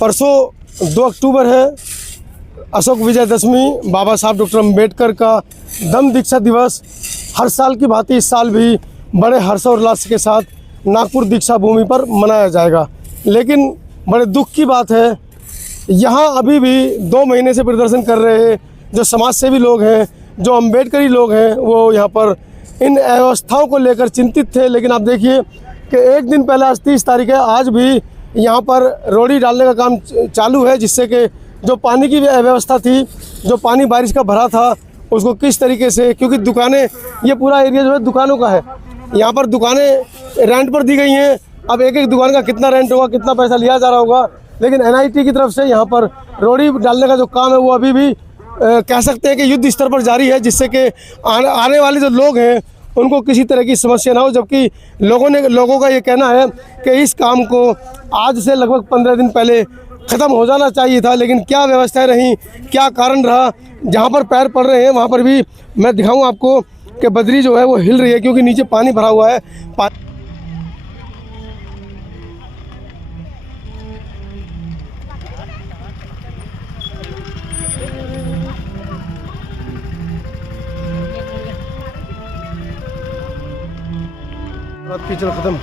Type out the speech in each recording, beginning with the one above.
परसों 2 अक्टूबर है, अशोक विजयदशमी, बाबा साहब डॉक्टर अम्बेडकर का दम दीक्षा दिवस। हर साल की भांति इस साल भी बड़े हर्षोल्लास के साथ नागपुर दीक्षा भूमि पर मनाया जाएगा। लेकिन बड़े दुख की बात है, यहाँ अभी भी 2 महीने से प्रदर्शन कर रहे जो समाज सेवी लोग हैं, जो अम्बेडकरी लोग हैं, वो यहाँ पर इन अव्यवस्थाओं को लेकर चिंतित थे। लेकिन आप देखिए कि एक दिन पहले, आज 30 तारीख है, आज भी यहाँ पर रोड़ी डालने का काम चालू है, जिससे कि जो पानी की अव्यवस्था थी, जो पानी बारिश का भरा था, उसको किस तरीके से, क्योंकि दुकानें, ये पूरा एरिया जो है दुकानों का है, यहाँ पर दुकानें रेंट पर दी गई हैं। अब एक एक दुकान का कितना रेंट होगा, कितना पैसा लिया जा रहा होगा, लेकिन NIT की तरफ से यहाँ पर रोड़ी डालने का जो काम है वो अभी भी कह सकते हैं कि युद्ध स्तर पर जारी है, जिससे कि आने वाले जो लोग हैं उनको किसी तरह की समस्या ना हो। जबकि लोगों का ये कहना है कि इस काम को आज से लगभग 15 दिन पहले ख़त्म हो जाना चाहिए था, लेकिन क्या व्यवस्थाएं रहीं, क्या कारण रहा, जहाँ पर पैर पड़ रहे हैं वहाँ पर भी मैं दिखाऊँ आपको कि बदरी जो है वो हिल रही है, क्योंकि नीचे पानी भरा हुआ है। कीचड़ खत्म।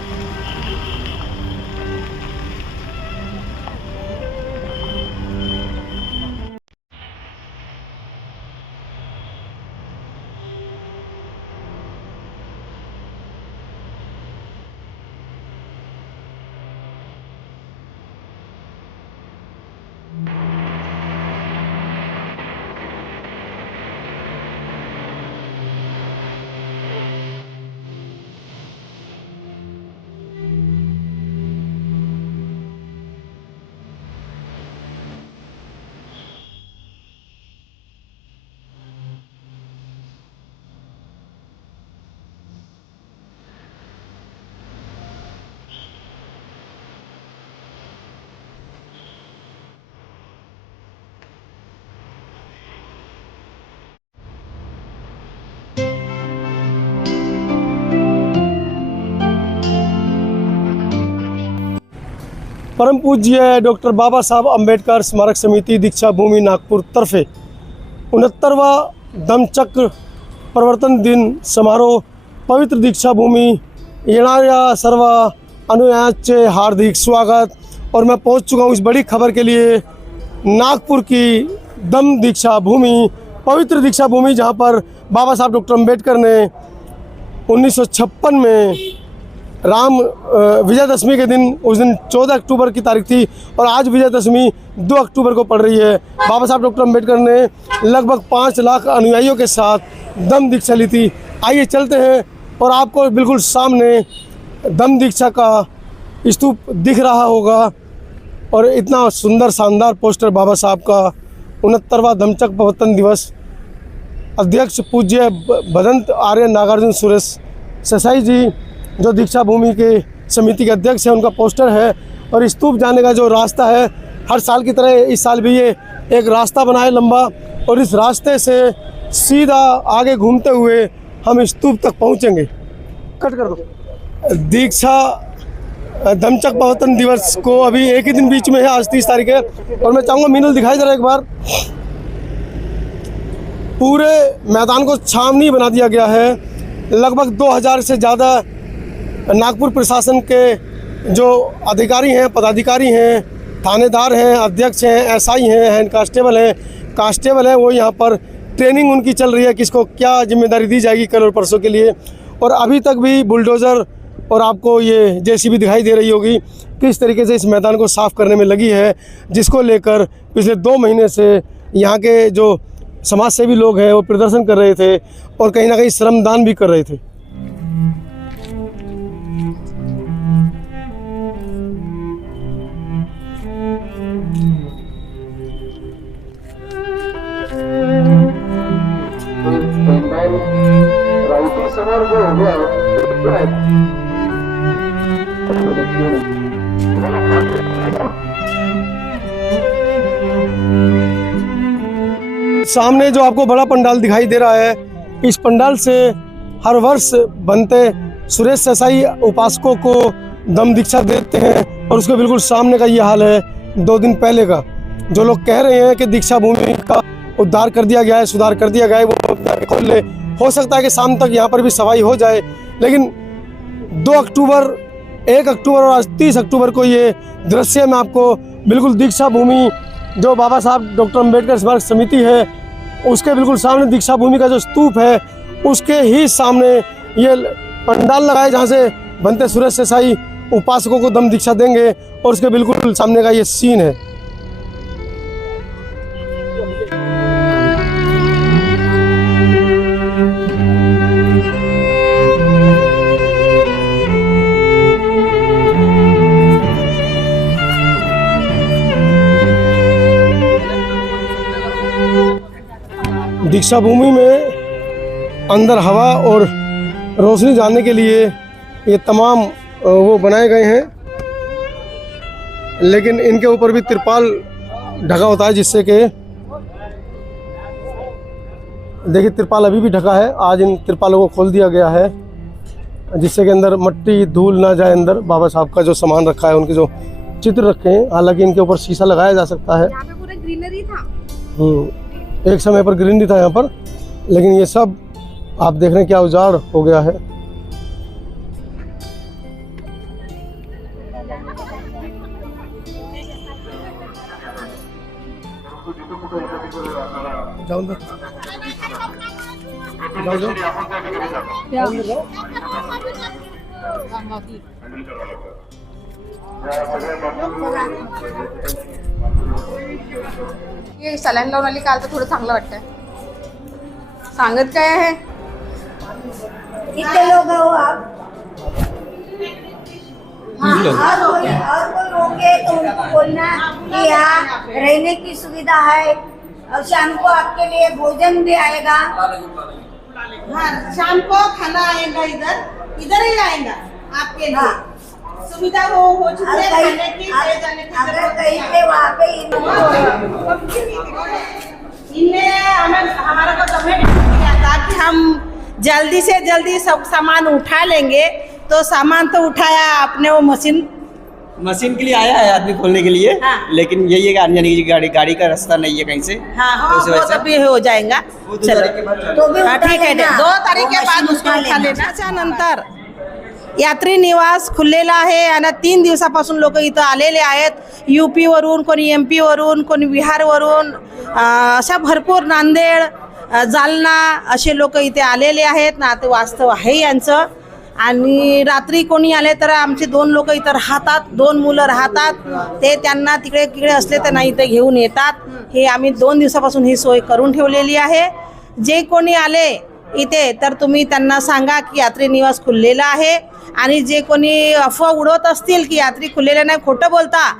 परम पूज्य डॉक्टर बाबा साहब अम्बेडकर स्मारक समिति दीक्षा भूमि नागपुर तरफे 69वां धम्मचक्र प्रवर्तन दिन समारोह पवित्र दीक्षा भूमि येणाऱ्या सर्व अनुयायांचे हार्दिक स्वागत। और मैं पहुंच चुका हूं इस बड़ी खबर के लिए, नागपुर की दम दीक्षा भूमि, पवित्र दीक्षा भूमि, जहां पर बाबा साहब डॉक्टर अम्बेडकर ने 1956 में राम विजयदशमी के दिन, उस दिन 14 अक्टूबर की तारीख थी और आज विजयदशमी 2 अक्टूबर को पड़ रही है। बाबा साहब डॉक्टर अम्बेडकर ने लगभग 5 लाख अनुयायियों के साथ दम दीक्षा ली थी। आइए चलते हैं और आपको बिल्कुल सामने दम दीक्षा का स्तूप दिख रहा होगा और इतना सुंदर शानदार पोस्टर बाबा साहब का 69वां धम्मचक्र प्रवर्तन दिवस। अध्यक्ष पूज्य भदंत आर्य नागार्जुन सुरेश ससाई जी, जो दीक्षा भूमि के समिति के अध्यक्ष हैं, उनका पोस्टर है। और स्तूप जाने का जो रास्ता है, हर साल की तरह इस साल भी ये एक रास्ता बना है लंबा, और इस रास्ते से सीधा आगे घूमते हुए हम स्तूप तक पहुंचेंगे। कट कर दो। दीक्षा धम्मचक्र प्रवर्तन दिवस को अभी एक ही दिन बीच में है, आज 30 तारीख है। और मैं चाहूँगा मीनल दिखाई जरा एक बार। पूरे मैदान को छावनी बना दिया गया है। लगभग 2000 से ज़्यादा नागपुर प्रशासन के जो अधिकारी हैं, पदाधिकारी हैं, थानेदार हैं, अध्यक्ष हैं, SI हैं, हैंड कांस्टेबल हैं, वो यहाँ पर ट्रेनिंग उनकी चल रही है, किसको क्या जिम्मेदारी दी जाएगी कल और परसों के लिए। और अभी तक भी बुलडोज़र और आपको ये JCB दिखाई दे रही होगी किस तरीके से इस मैदान को साफ़ करने में लगी है, जिसको लेकर पिछले 2 महीने से यहाँ के जो समाज सेवी लोग हैं वो प्रदर्शन कर रहे थे और कहीं ना कहीं श्रमदान भी कर रहे थे। सामने जो आपको बड़ा पंडाल दिखाई दे रहा है, इस पंडाल से हर वर्ष बनते सुरेश ससाई उपासकों को दम दीक्षा देते हैं और उसके बिल्कुल सामने का ये हाल है। 2 दिन पहले का। जो लोग कह रहे हैं कि दीक्षा भूमि का उद्धार कर दिया गया है, सुधार कर दिया गया है, वो खोल ले, हो सकता है कि शाम तक यहाँ पर भी सफाई हो जाए। लेकिन 2 अक्टूबर, 1 अक्टूबर और आज 30 अक्टूबर को ये दृश्य मैं आपको बिल्कुल दीक्षा भूमि जो बाबा साहब डॉक्टर अम्बेडकर स्मारक समिति है उसके बिल्कुल सामने दीक्षा भूमि का जो स्तूप है उसके ही सामने ये पंडाल लगाए जहाँ से बनते सूरज सेसाई उपासकों को दम दीक्षा देंगे और उसके बिल्कुल सामने का ये सीन है। दीक्षा भूमि में अंदर हवा और रोशनी जाने के लिए ये तमाम वो बनाए गए हैं, लेकिन इनके ऊपर भी तिरपाल ढका होता है जिससे कि देखिए तिरपाल अभी भी ढका है। आज इन तिरपालों को खोल दिया गया है जिससे कि अंदर मट्टी धूल ना जाए। अंदर बाबा साहब का जो सामान रखा है, उनके जो चित्र रखे हैं, हालांकि इनके ऊपर शीशा लगाया जा सकता है। यहाँ पे पूरा ग्रीनरी था। एक समय पर ग्रीनरी था यहाँ पर, लेकिन ये सब आप देख रहे हैं क्या उजाड़ हो गया है। जाओ अंदर, जाओ जाओ। हे सलाईन लावून आली काल तर थोडं चांगलं वाटतंय. सांगत काय आहे? कितने लोग हो आप? हाँ, और कोई होंगे तो उनको बोलना कि यहाँ रहने की सुविधा है और शाम को आपके लिए भोजन भी आएगा। हाँ, शाम को खाना आएगा, इधर ही आएगा आपके लिए। सुविधा हो चुकी है खाने की, ले जाने की। अगर कहीं पे वहाँ पे इनने हमारा को कमेंट किया था कि हम जल्दी से जल्दी सब सामान उठा लेंगे, तो सामान तो उठाया आपने, वो मशीन के लिए आया है आदमी खोलने के लिए। हाँ। लेकिन यही है कि आने जाने की गाड़ी का रास्ता नहीं है कहीं से। हाँ, तो वो तभी हो जाएगा। चलो तो भी हाँ, ठीक है, 2 तारीख के बाद उसको उठा लेना। त्यानंतर यात्री निवास खुललेला आहे आणि 3 दिवसापासून लोक इथं आलेले आहेत. UP वरून, कोणी MP वरून, कोणी बिहारवरून, अशा भरपूर नांदेड, जालना असे लोक इथे आलेले आहेत ना. ते वास्तव आहे यांचं. आणि रात्री कोणी आले तर आमचे 2 लोक इथं राहतात, 2 मुलं राहतात. ते त्यांना तिकडे असले तर नाही ते घेऊन येतात. हे आम्ही 2 दिवसापासून ही सोय करून ठेवलेली आहे. जे कोणी आले इथे तर तुम्ही त्यांना सांगा की यात्री निवास खुललेला आहे. आणि जे कोणी अफवा उडवत असतील की यात्री खुललेले नाही, खोटं बोलता,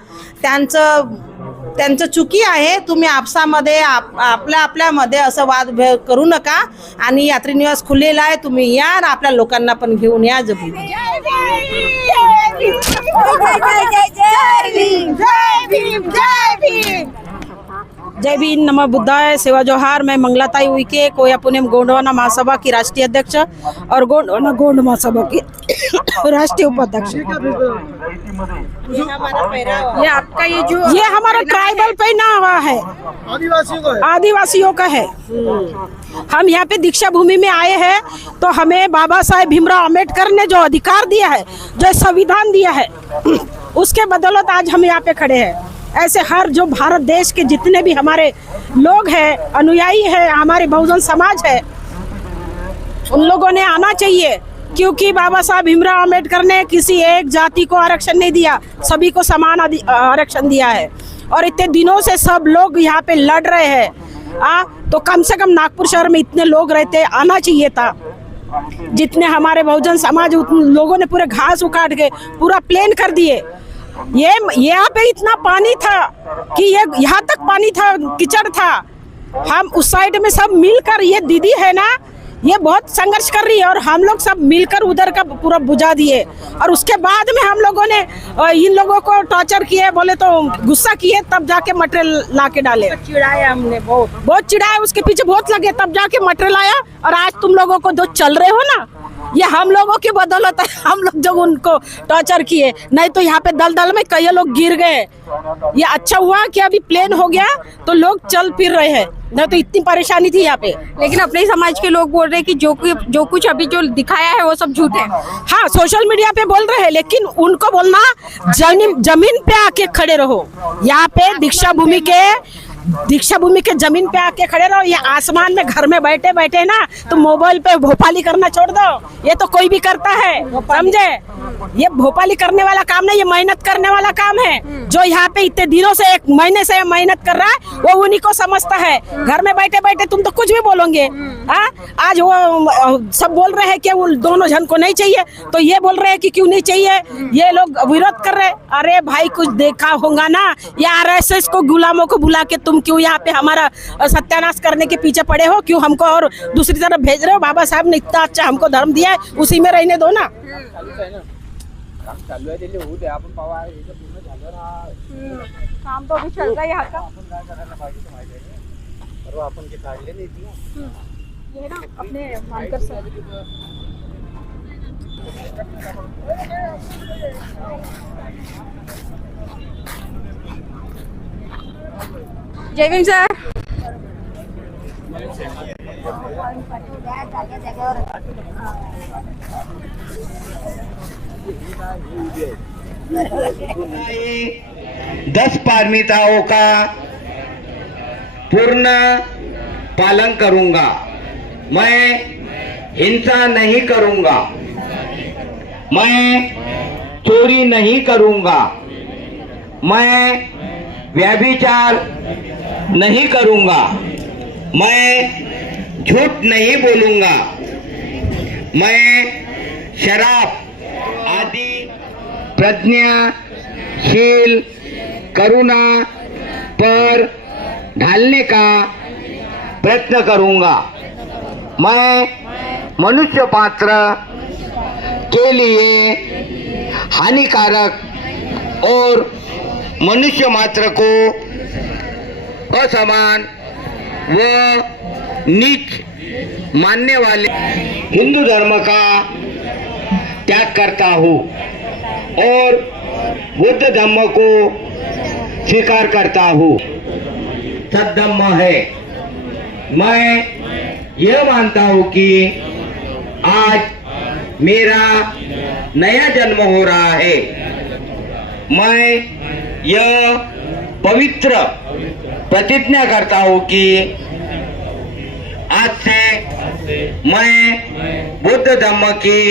त्यांचं चुकी आहे. तुम्ही आपसामध्ये आपल्यामध्ये असं वादभेद करू नका. आणि यात्री निवास खुललेला आहे, तुम्ही या आणि आपल्या लोकांना पण घेऊन या. जय भीम, नमः बुद्धाय, सेवा जोहार। मैं मंगलाताई उइके, कोया पुणे गोंडवाना महासभा की राष्ट्रीय अध्यक्ष और गोंडवाना गोंड महासभा की राष्ट्रीय उपाध्यक्ष। ये आपका ये हमारा ट्राइबल पहना हुआ है, आदिवासियों का है। हम यहाँ पे दीक्षा भूमि में आए हैं तो हमें बाबा साहेब भीमराव अम्बेडकर ने जो अधिकार दिया है, जो संविधान दिया है, उसके बदौलत आज हम यहाँ पे खड़े हैं। ऐसे हर जो भारत देश के जितने भी हमारे लोग हैं, अनुयायी है, हमारे बहुजन समाज है, उन लोगों ने आना चाहिए। क्योंकि बाबा साहब भीमराव अम्बेडकर ने किसी एक जाति को आरक्षण नहीं दिया, सभी को समान आरक्षण दिया है। और इतने दिनों से सब लोग यहाँ पे लड़ रहे हैं। तो कम से कम नागपुर शहर में इतने लोग रहते, आना चाहिए था। जितने हमारे बहुजन समाज, उतने लोगों ने पूरे घास उखाड़ के पूरा प्लेन कर दिए। ये यहाँ पे इतना पानी था कि ये यहाँ तक पानी था, कीचड़ था। हम उस साइड में सब मिलकर, ये दीदी है ना, ये बहुत संघर्ष कर रही है और हम लोग सब मिलकर उधर का पूरा बुझा दिए। और उसके बाद में हम लोगों ने इन लोगों को टॉर्चर किए, बोले तो गुस्सा किए, तब जाके मटेरियल ला के डाले। चिढ़ाया हमने, बहुत चिढ़ाया, उसके पीछे बहुत लगे, तब जाके मटेरियल आया। और आज तुम लोगों को जो चल रहे हो ना, ये हम लोगों की बदौलत है, हम लोग जो उनको टॉर्चर किए, नहीं तो यहाँ पे दलदल में कई लोग गिर गए। ये अच्छा हुआ कि अभी प्लेन हो गया तो लोग चल फिर रहे हैं, नहीं तो इतनी परेशानी थी यहाँ पे। लेकिन अपने ही समाज के लोग बोल रहे हैं कि जो कुछ अभी जो दिखाया है वो सब झूठ है। हाँ, सोशल मीडिया पे बोल रहे हैं, लेकिन उनको बोलना जमीन पे आके खड़े रहो। यहाँ पे दीक्षा भूमि के जमीन पे आके खड़े रहो। ये आसमान में घर में बैठे बैठे ना तो मोबाइल पे भोपाली करना छोड़ दो। ये तो कोई भी करता है, समझे? ये भोपाली करने वाला काम नहीं, ये मेहनत करने वाला काम है। जो यहाँ पे इतने दिनों से, 1 महीने से मेहनत कर रहा है, वो उन्हीं को समझता है। घर में बैठे बैठे तुम तो कुछ भी बोलोगे। हाँ, आज वो सब बोल रहे हैं कि वो दोनों जन को नहीं चाहिए, तो ये बोल रहे हैं कि क्यों नहीं चाहिए, ये लोग विरोध कर रहे। अरे भाई, कुछ देखा होगा ना, ये RSS को गुलामों को बुला के तुम क्यों यहाँ पे हमारा सत्यानाश करने के पीछे पड़े हो? क्यों हमको और दूसरी तरफ भेज रहे हो? बाबा साहब ने इतना अच्छा हमको धर्म दिया है, उसी में रहने दो ना। काम तो अभी चल रहा है यहाँ का। ये ना अपने मानकर सर जय भीम सर। दस पारमिताओं का पूर्ण पालन करूंगा। मैं हिंसा नहीं करूंगा, मैं चोरी नहीं करूंगा, मैं व्यभिचार नहीं करूंगा, मैं झूठ नहीं बोलूंगा, मैं शराब आदि प्रज्ञाशील करुणा पर ढालने का प्रयत्न करूंगा। मैं मनुष्य मात्र के लिए हानिकारक और मनुष्य मात्र को असमान व नीच मानने वाले हिंदू धर्म का त्याग करता हूँ और बुद्ध धर्म को स्वीकार करता हूँ। सद्धम्म है। मैं यह मानता हूँ कि आज मेरा नया जन्म हो रहा है। मैं यह पवित्र प्रतिज्ञा करता हूँ कि आज से मैं बुद्ध धर्म की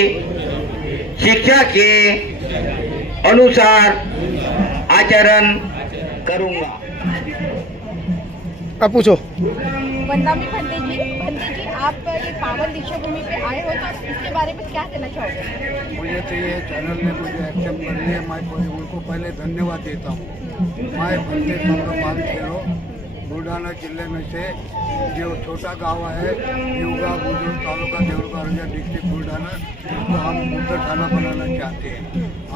शिक्षा के अनुसार आचरण करूँगा। आप पूछो। वंदामी भंते जी, आप ये पावन दीक्षा भूमि पे आए हो तो इसके बारे में क्या कहना चाहोगे? मुझे तो ये चैनल ने मुझे एक्सेप्ट कर लिया, मैं उनको पहले धन्यवाद देता हूँ। मैं भंते चंद्रपाल खेरो बुलढाना जिले में से जो छोटा गांव है युगा बुजुर्ग तालुका देवरगांव डिस्ट्रिक्ट बुलढाना, जिसको हम बुद्ध थाना बनाना चाहते हैं।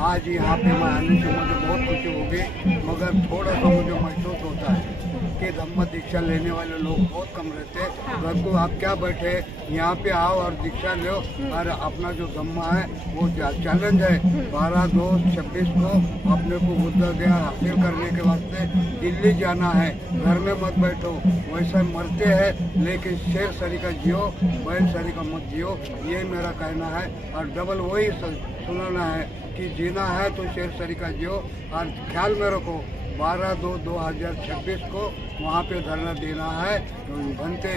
आज यहाँ पे मैं आने से मुझे बहुत खुशी होगी, मगर थोड़ा सा मुझे महसूस होता है कि धम्म दीक्षा लेने वाले लोग बहुत कम रहते हैं। घर को आप क्या बैठे, यहाँ पे आओ और दीक्षा लो और अपना जो धम्म है वो चैलेंज है 12/2/26 को अपने को बुद्ध ज्ञान हासिल करने के वास्ते दिल्ली जाना है। घर में मत बैठो, वैसा मरते हैं लेकिन शेर सरी का जियो, बैल सरी का मत जियो, ये मेरा कहना है। और डबल वही सुनाना है कि जीना है तो शेर सरी का जियो। और ख्याल में रखो 12/2/2026 को वहाँ पे धरना देना है। भंते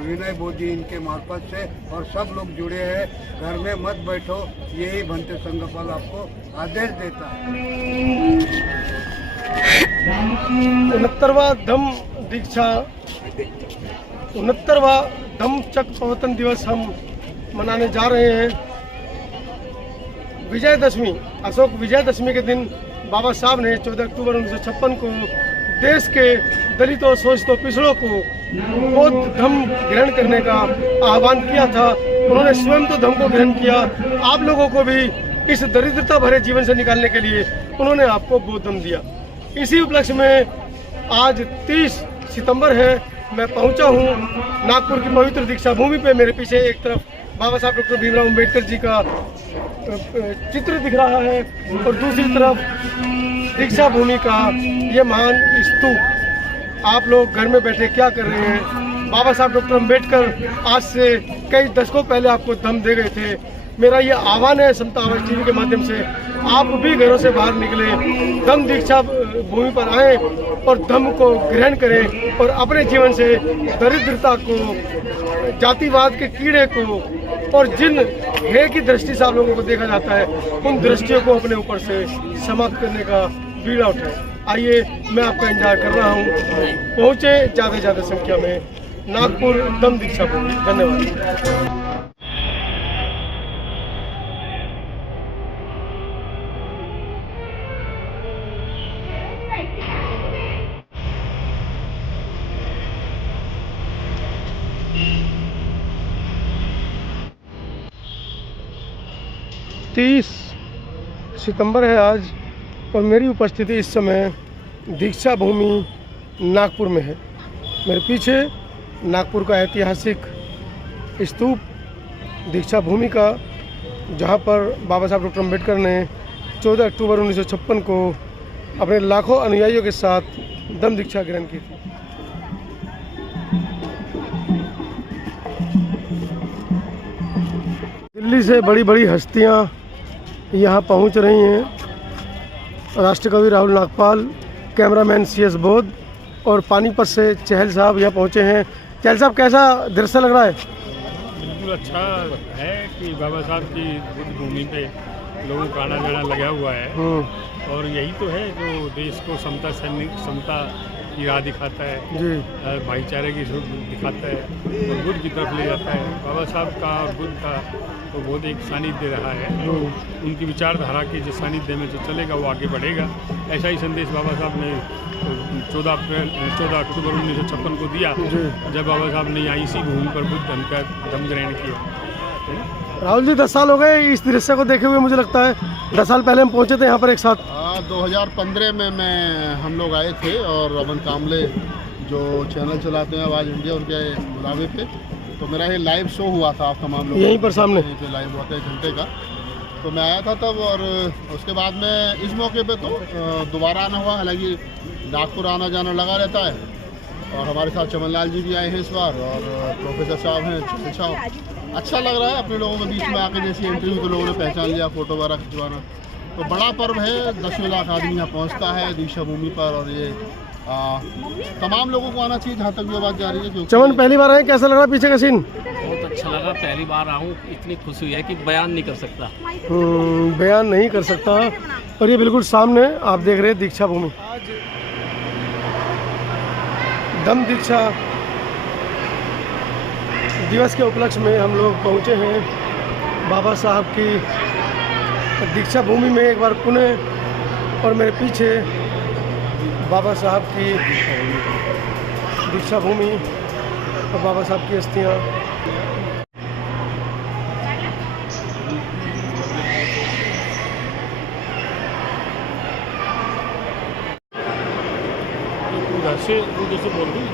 विनय बोधी इनके मार्फत से और सब लोग जुड़े हैं। घर में मत बैठो, यही भंते संघपाल आपको आदेश देता है। 69वां धम्म दीक्षा 69वां धम्म चक्र प्रवर्तन दिवस हम मनाने जा रहे हैं। विजयदशमी, अशोक विजयदशमी के दिन बाबा साहब ने 14 अक्टूबर 1956 को देश के दलितों, शोषितों, पिछड़ों को बौद्ध धर्म ग्रहण करने का आह्वान किया था। उन्होंने स्वयं तो धर्म को ग्रहण किया, आप लोगों को भी इस दरिद्रता भरे जीवन से निकालने के लिए उन्होंने आपको बौद्ध धर्म दिया। इसी उपलक्ष्य में आज 30 सितंबर है, मैं पहुंचा हूं नागपुर की पवित्र दीक्षा भूमि पे। मेरे पीछे एक तरफ बाबा साहब डॉक्टर भीमराव अंबेडकर जी का चित्र दिख रहा है और दूसरी तरफ दीक्षा भूमि का ये महान स्तूप। आप लोग घर में बैठे क्या कर रहे हैं? बाबा साहब डॉक्टर अंबेडकर आज से कई दशकों पहले आपको दम दे गए थे। मेरा ये आह्वान है समता आवाज़ टीवी के माध्यम से, आप भी घरों से बाहर निकले, दम दीक्षा भूमि पर आएँ और दम को ग्रहण करें और अपने जीवन से दरिद्रता को, जातिवाद के कीड़े को और जिन हे की दृष्टि से आप लोगों को देखा जाता है उन दृष्टियों को अपने ऊपर से समाप्त करने का बीड़ा उठाएं। आइए, मैं आपका इंतजार कर रहा हूँ। पहुँचे ज़्यादा से ज़्यादा संख्या में नागपुर दम दीक्षा भूमि। धन्यवाद। सितंबर है आज और मेरी उपस्थिति इस समय दीक्षा भूमि नागपुर में है। मेरे पीछे नागपुर का ऐतिहासिक स्तूप दीक्षा भूमि का, जहां पर बाबा साहब डॉक्टर अंबेडकर ने 14 अक्टूबर 1956 को अपने लाखों अनुयायियों के साथ दम दीक्षा ग्रहण की थी। दिल्ली से बड़ी बड़ी हस्तियां यहाँ पहुँच रही हैं। राष्ट्रकवि राहुल नागपाल, कैमरामैन CS बोध और पानीपत से चहल साहब यहाँ पहुँचे हैं। चहल साहब, कैसा दृश्य लग रहा है? बिल्कुल अच्छा है कि बाबा साहब की बुद्ध भूमि पे लोगों का आना जाना लगा हुआ है और यही तो है जो देश को समता की राह दिखाता है, भाईचारे की रूप दिखाता है और बुद्ध की तरफ ले जाता है। बाबा साहब का और बुद्ध का तो बहुत एक सानिध्य रहा है। उनकी विचारधारा के जिस सानिध्य में जो चलेगा वो आगे बढ़ेगा। ऐसा ही संदेश बाबा साहब ने 14 अक्टूबर 1956 को दिया, जब बाबा साहब ने यहाँ इसी भूमि पर बुद्ध धर्म का दम ग्रहण किया। राहुल जी, 10 साल हो गए इस दृश्य को देखे हुए। मुझे लगता है 10 साल पहले हम पहुंचे थे यहाँ पर एक साथ। 2015 में हम लोग आए थे और रमन कामले जो चैनल चलाते हैं आवाज़ इंडिया, उनके बुलावे पे तो मेरा ये लाइव शो हुआ था। आप तमाम लोग यहीं पर सामने लाइव हुआ था 1 घंटे का, तो मैं आया था तब। और उसके बाद में इस मौके पे तो दोबारा आना हुआ। हालांकि नागपुर आना जाना लगा रहता है और हमारे साथ चमन लाल जी भी आए हैं इस बार और प्रोफेसर साहब हैं, चंद्र साहब। अच्छा लग रहा है अपने लोगों के बीच में आके, जैसी एंट्री हुई तो लोगों ने पहचान लिया, फोटो वगैरह खिंचवाना। तो बड़ा पर्व है, 10वें लाख आदमी यहाँ पहुँचता है दीक्षा भूमि पर और ये तमाम लोगों को आना चाहिए जहाँ तक भी आवाज़ जा रही है। चमन, पहली बार आए, कैसा लग रहा है पीछे का सीन? बहुत अच्छा लगा, पहली बार आऊँ, इतनी खुशी हुई है कि बयान नहीं कर सकता। बयान नहीं कर सकता। और ये बिल्कुल सामने आप देख रहे हैं दीक्षा भूमि। आज दम दीक्षा दिवस के उपलक्ष्य में हम लोग पहुँचे हैं बाबा साहब की दीक्षा भूमि में एक बार पुनः। और मेरे पीछे बाबा साहब की दीक्षा भूमि और बाबा साहब की अस्थियाँ। उधर से बोल रही